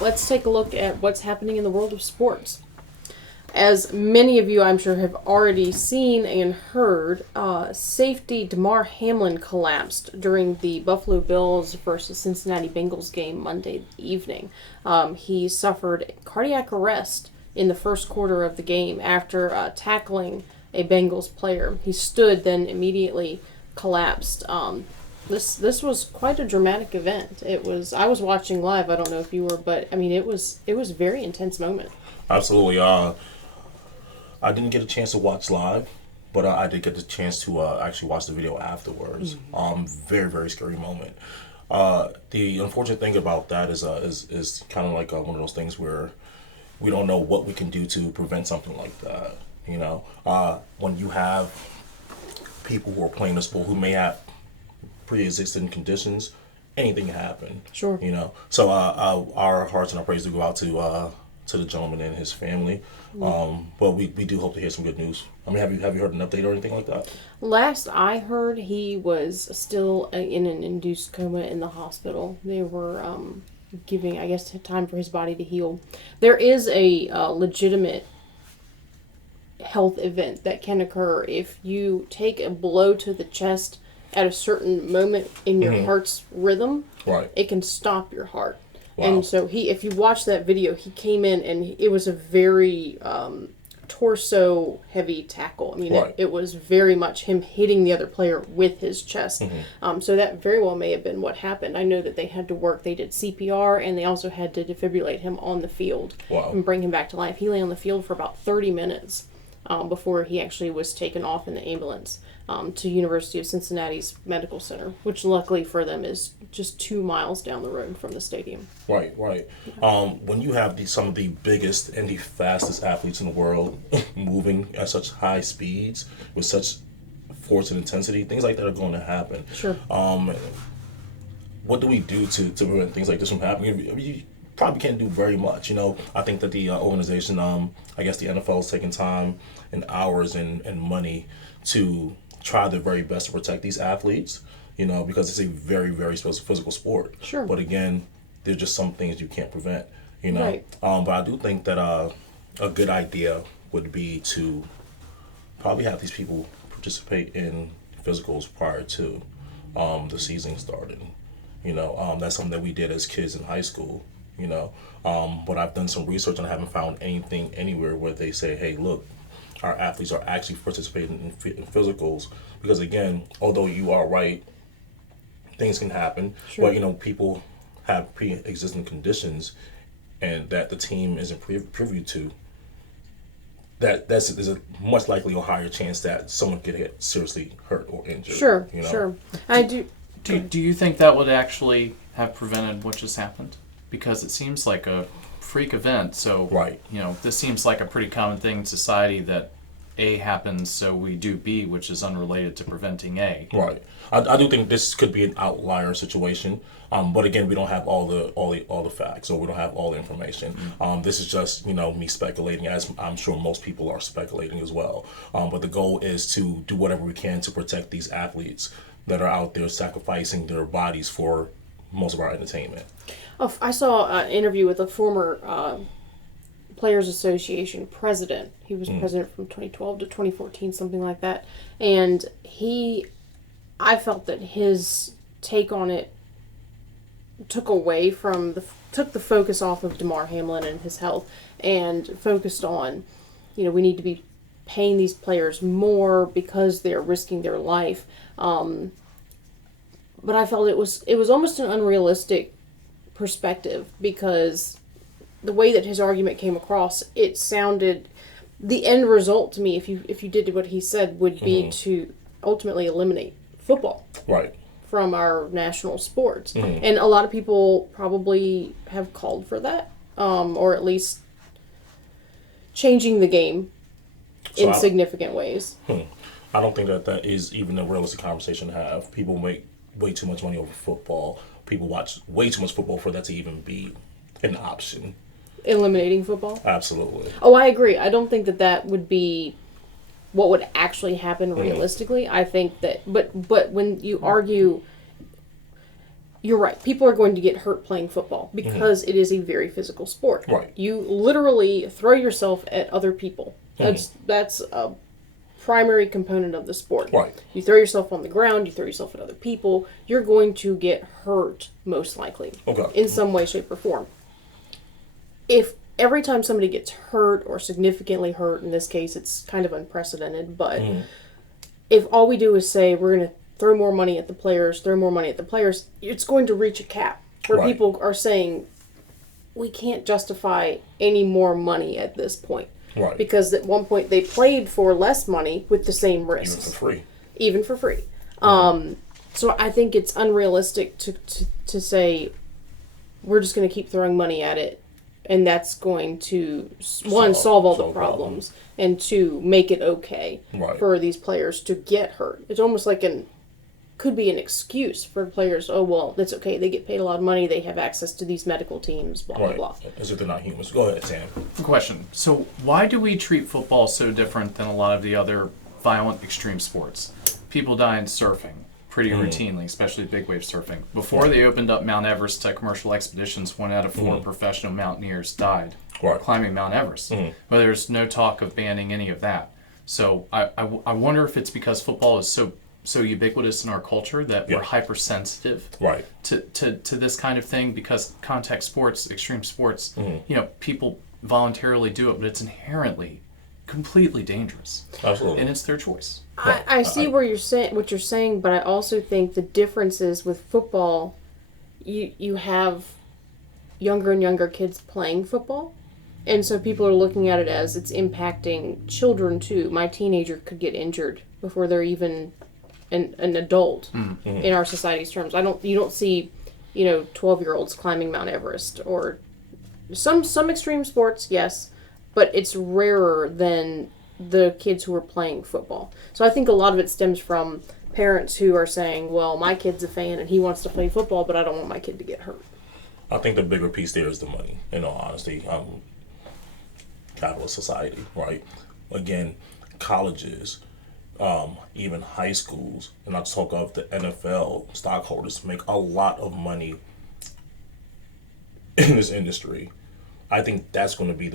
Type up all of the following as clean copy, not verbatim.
let's take a look at what's happening in the world of sports. As many of you, I'm sure, have already seen and heard, safety Damar Hamlin collapsed during the Buffalo Bills versus Cincinnati Bengals game Monday evening. He suffered cardiac arrest in the first quarter of the game after tackling a Bengals player. He stood, then immediately collapsed. This was quite a dramatic event. I was watching live. I don't know if you were, but I mean it was a very intense moment. Absolutely. I didn't get a chance to watch live, but I did get the chance to actually watch the video afterwards. Very, very scary moment. The unfortunate thing about that is kind of like one of those things where we don't know what we can do to prevent something like that. You know, when you have people who are playing the sport who may have pre-existing conditions, anything can happen. Sure. You know, so our hearts and our praise do go out to the gentleman and his family. But we do hope to hear some good news. I mean, have you heard an update or anything like that? Last I heard, he was still in an induced coma in the hospital. They were giving, I guess, time for his body to heal. There is a legitimate health event that can occur if you take a blow to the chest at a certain moment in your heart's rhythm. Right. It can stop your heart. Wow. And so if you watch that video, he came in and it was a very torso heavy tackle. I mean, right. it was very much him hitting the other player with his chest. So that very well may have been what happened. I know that they had to work. They did CPR and they also had to defibrillate him on the field. Wow. And bring him back to life. He lay on the field for about 30 minutes before he actually was taken off in the ambulance to University of Cincinnati's Medical Center, which luckily for them is just 2 miles down the road from the stadium. Right. When you have some of the biggest and the fastest athletes in the world moving at such high speeds with such force and intensity, things like that are going to happen. Sure. What do we do to prevent things like this from happening? You probably can't do very much. You know, I think that the organization, I guess the NFL is taking time and hours and money to try their very best to protect these athletes, you know, because it's a very, very physical sport. Sure. But again, there's just some things you can't prevent, you know. Right. But I do think that a good idea would be to probably have these people participate in physicals prior to the season starting. You know, that's something that we did as kids in high school, you know. But I've done some research and I haven't found anything anywhere where they say, hey, look, our athletes are actually participating in physicals, because again, although you are right, things can happen. Sure. But you know, people have pre-existing conditions, and that the team isn't privy to. There's a much likely or higher chance that someone could get seriously hurt or injured. Sure. You know? Sure. I do. Do you think that would actually have prevented what just happened? Because it seems like a freak event. So, right. You know, this seems like a pretty common thing in society that A happens, so we do B, which is unrelated to preventing A. Right. I do think this could be an outlier situation. But again, we don't have all the facts, or we don't have all the information. This is just, you know, me speculating, as I'm sure most people are speculating as well. But the goal is to do whatever we can to protect these athletes that are out there sacrificing their bodies for most of our entertainment. Oh, I saw an interview with a former Players Association president. He was president from 2012 to 2014, something like that. And I felt that his take on it took the focus off of Damar Hamlin and his health, and focused on, you know, we need to be paying these players more because they're risking their life. But I felt it was almost an unrealistic perspective, because the way that his argument came across, it sounded, the end result to me, if you did what he said, would be to ultimately eliminate football. Right. From our national sports. And a lot of people probably have called for that, or at least changing the game in significant ways. I don't think that is even a realistic conversation to have. People make way too much money over football. People watch way too much football for that to even be an option. Eliminating football? Absolutely. Oh, I agree. I don't think that would be what would actually happen realistically. I think that, but when you argue you're right. People are going to get hurt playing football because it is a very physical sport. Right. You literally throw yourself at other people. That's a primary component of the sport. Right. You throw yourself on the ground, you throw yourself at other people, you're going to get hurt most likely. Okay. In some way, shape, or form. If every time somebody gets hurt or significantly hurt, in this case it's kind of unprecedented, but if all we do is say we're going to throw more money at the players, it's going to reach a cap where Right. people are saying, we can't justify any more money at this point. Right. Because at one point they played for less money with the same Even risks. for free. Even for free. So I think it's unrealistic to say we're just going to keep throwing money at it and that's going to, one, solve all the problems, and two, make it okay for these players to get hurt. It's almost like could be an excuse for players. Oh, well, that's okay. They get paid a lot of money. They have access to these medical teams, blah, blah, blah. As if they're not humans. Go ahead, Sam. Question. So why do we treat football so different than a lot of the other violent extreme sports? People die in surfing pretty routinely, especially big wave surfing. Before they opened up Mount Everest to commercial expeditions, 1 out of 4 professional mountaineers died climbing Mount Everest. But there's no talk of banning any of that. So I wonder if it's because football is so ubiquitous in our culture that we're hypersensitive to this kind of thing, because contact sports, extreme sports, people voluntarily do it, but it's inherently completely dangerous. Absolutely. And it's their choice. I see what you're saying, but I also think the difference is with football, you have younger and younger kids playing football, and so people are looking at it as it's impacting children too. My teenager could get injured before they're even an adult in our society's terms. You don't see 12-year-olds climbing Mount Everest, or some extreme sports, yes, but it's rarer than the kids who are playing football. So I think a lot of it stems from parents who are saying, well, my kid's a fan and he wants to play football, but I don't want my kid to get hurt. I think the bigger piece there is the money, in all honesty. Capitalist society, right? Again, colleges, even high schools, and not to talk of the NFL stockholders, make a lot of money in this industry. I think that's going to be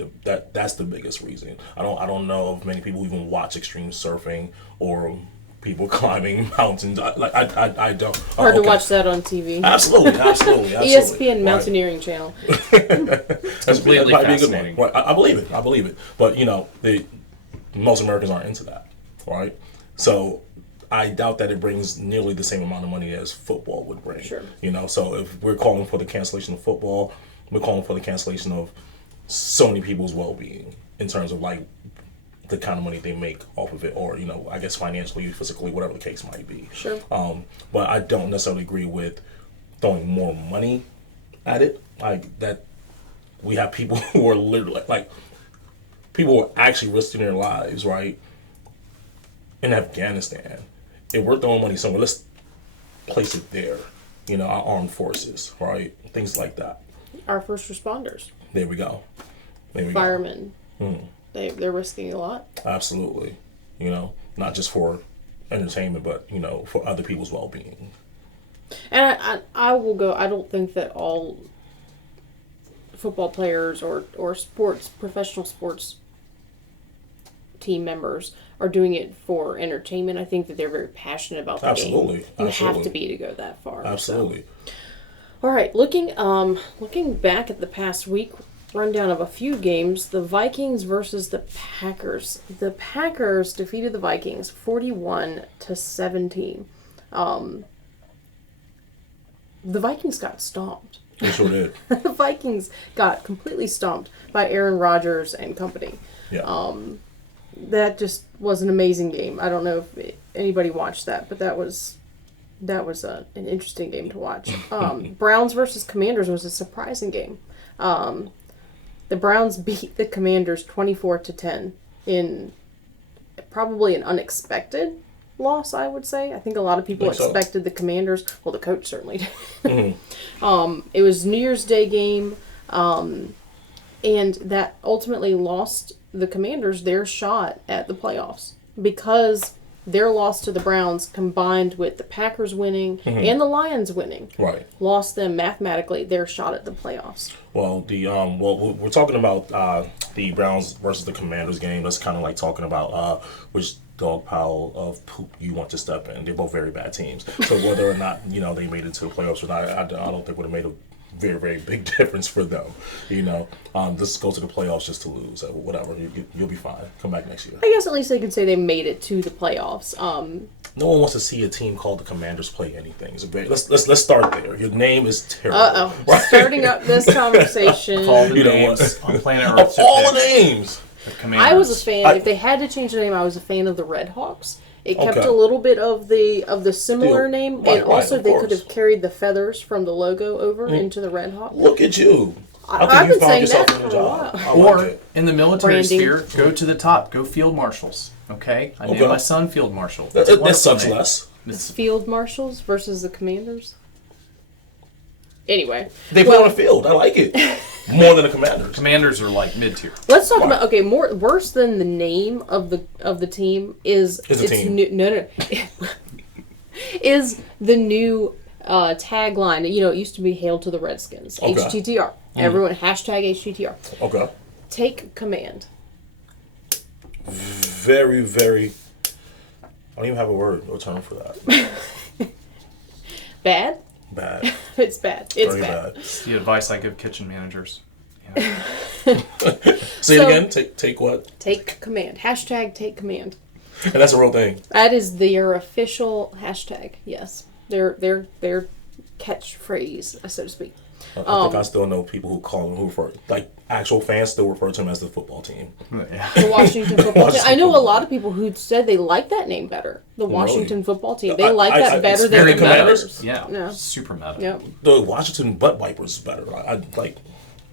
that's the biggest reason. I don't know if many people even watch extreme surfing or people climbing mountains. I don't. Hard to watch that on TV. Absolutely. ESPN Mountaineering Channel. That's completely fascinating. Right. I believe it. But most Americans aren't into that, right? So I doubt that it brings nearly the same amount of money as football would bring. Sure. So if we're calling for the cancellation of football, we're calling for the cancellation of so many people's well-being in terms of like the kind of money they make off of it, or I guess financially, physically, whatever the case might be. Sure. But I don't necessarily agree with throwing more money at it. Like that, we have people who are literally like people who are actually risking their lives, right, in Afghanistan. If we're throwing money somewhere, let's place it there. Our armed forces, right, things like that. Our first responders. There we go. Firemen. They're risking a lot. Absolutely. Not just for entertainment, but, for other people's well-being. And I will go, I don't think that all football players or professional sports team members are doing it for entertainment. I think that they're very passionate about the game. You have to be to go that far. Absolutely. So. All right, looking back at the past week, rundown of a few games. The Vikings versus the Packers. The Packers defeated the Vikings 41-17. The Vikings got stomped. They sure did. The Vikings got completely stomped by Aaron Rodgers and company. Yeah. That just was an amazing game. I don't know if anybody watched that, but that was an interesting game to watch. Browns versus Commanders was a surprising game. The Browns beat the Commanders 24-10 in probably an unexpected loss, I would say. I think a lot of people expected the Commanders. Well, the coach certainly did. It was New Year's Day game, and that ultimately lost the Commanders their shot at the playoffs because their loss to the Browns combined with the Packers winning and the Lions winning lost them mathematically their shot at the playoffs. Well, we're talking about the Browns versus the Commanders game. That's kind of like talking about which dog pile of poop you want to step in. They're both very bad teams. So whether or not they made it to the playoffs or not, I don't think would have made a very, very big difference for them. Just go to the playoffs just to lose. Whatever, you'll be fine. Come back next year. I guess at least they can say they made it to the playoffs. No one wants to see a team called the Commanders play anything. Let's start there. Your name is terrible. Right? Starting up this conversation. Of all the names on planet Earth. Of all the names. I was a fan. If they had to change the name, I was a fan of the Red Hawks. It kept a little bit of the similar name, and also they could have carried the feathers from the logo over into the Red Hawk. Look at you. I've been saying that for a while. Or in the military sphere, go to the top. Go field marshals. Okay, I named my son Field Marshal. That sucks less. Field marshals versus the commanders. Anyway, they play on a field. I like it more than the Commanders. Commanders are like mid tier. Let's talk about worse than the name of the team is the team. Is the new tagline. It used to be "Hail to the Redskins." HTTR. Everyone #HTTR. Okay. Take command. Very, very. I don't even have a word or term for that. Bad. Bad. It's bad. It's very bad. It's the advice I give kitchen managers. Yeah. Say it again. Take what? Take command. #take command. And that's a real thing. That is their official hashtag. Yes, their catchphrase, so to speak. I think I still know people who refer, like actual fans still refer to them as the football team. Yeah. The Washington football team. I know a lot of people who said they like that name better. The Washington football team. They like that better than the Commanders. Yeah. Super meta. Yep. The Washington butt wipers is better. I like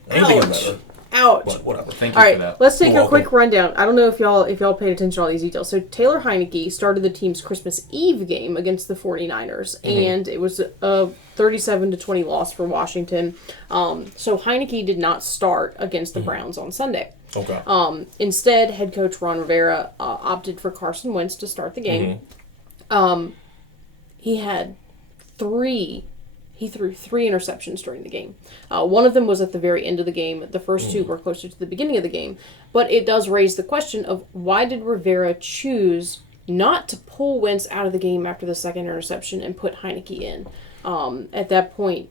anything is better. Ouch. But whatever. Thank you for that. Let's take a quick rundown. I don't know if y'all paid attention to all these details. So Taylor Heineke started the team's Christmas Eve game against the 49ers, and it was a 37-20 loss for Washington. So Heineke did not start against the Browns on Sunday. Okay. Instead, head coach Ron Rivera opted for Carson Wentz to start the game. He had He threw 3 interceptions during the game. One of them was at the very end of the game. The first 2 were closer to the beginning of the game. But it does raise the question of why did Rivera choose not to pull Wentz out of the game after the second interception and put Heineke in? At that point,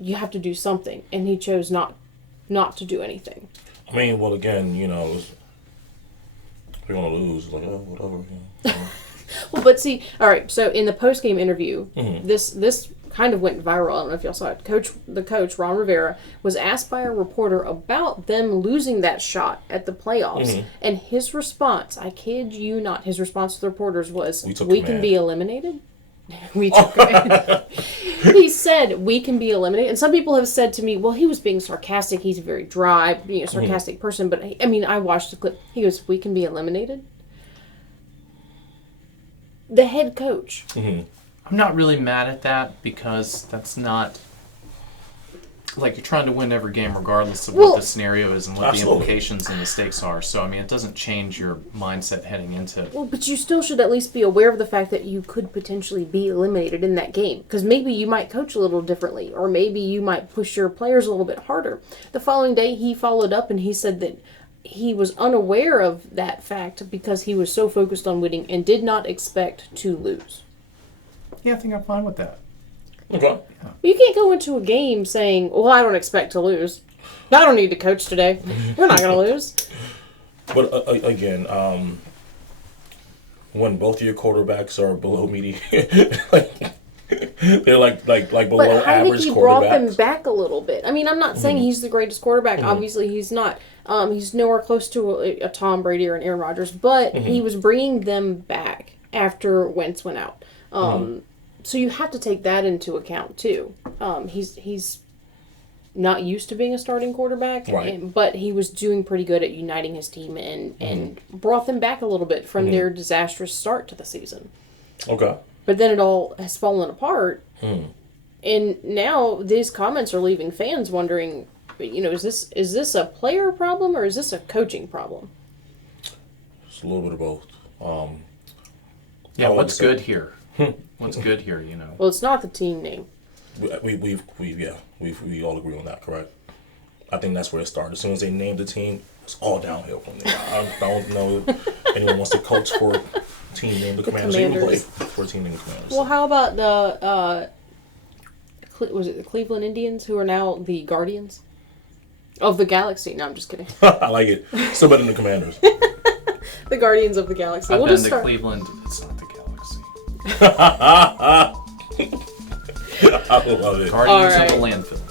you have to do something. And he chose not to do anything. I mean, well, again, if you're going to lose, like, whatever. Well, but see, all right, so in the post-game interview, this kind of went viral. I don't know if y'all saw it. The coach, Ron Rivera, was asked by a reporter about them losing that shot at the playoffs. And his response, I kid you not, his response to the reporters was, we can be eliminated? We took command. He said, we can be eliminated. And some people have said to me, well, he was being sarcastic. He's a very dry, sarcastic person. But, I watched the clip. He goes, we can be eliminated? The head coach. I'm not really mad at that because that's not like you're trying to win every game regardless of what the scenario is and what the implications and the stakes are. So, it doesn't change your mindset heading into it. Well, but you still should at least be aware of the fact that you could potentially be eliminated in that game. Because maybe you might coach a little differently, or maybe you might push your players a little bit harder. The following day, he followed up and he said that he was unaware of that fact because he was so focused on winning and did not expect to lose. Yeah, I think I'm fine with that. Okay. You can't go into a game saying, well, I don't expect to lose. I don't need to coach today. We're not going to lose. But again, when both of your quarterbacks are below median, they're like below average quarterbacks. But Heineke brought them back a little bit. I'm not saying he's the greatest quarterback. Obviously, he's not. He's nowhere close to a Tom Brady or an Aaron Rodgers. But he was bringing them back after Wentz went out. So you have to take that into account too. He's not used to being a starting quarterback, but he was doing pretty good at uniting his team and brought them back a little bit from their disastrous start to the season. Okay. But then it all has fallen apart, and now these comments are leaving fans wondering, is this a player problem or is this a coaching problem? It's a little bit of both. Yeah, I would what's say- good here? What's good here, you know? Well, it's not the team name. We all agree on that, correct? I think that's where it started. As soon as they named the team, it's all downhill from there. I don't know if anyone wants to coach for a team named the Commanders. They even play for a team named the Commanders. Well, how about the was it the Cleveland Indians, who are now the Guardians of the Galaxy? No, I'm just kidding. I like it. Still better than the Commanders. The Guardians of the Galaxy. I've We'll been just to start. Cleveland. It's not the Galaxy. I love it. Guardians All right. of the landfill.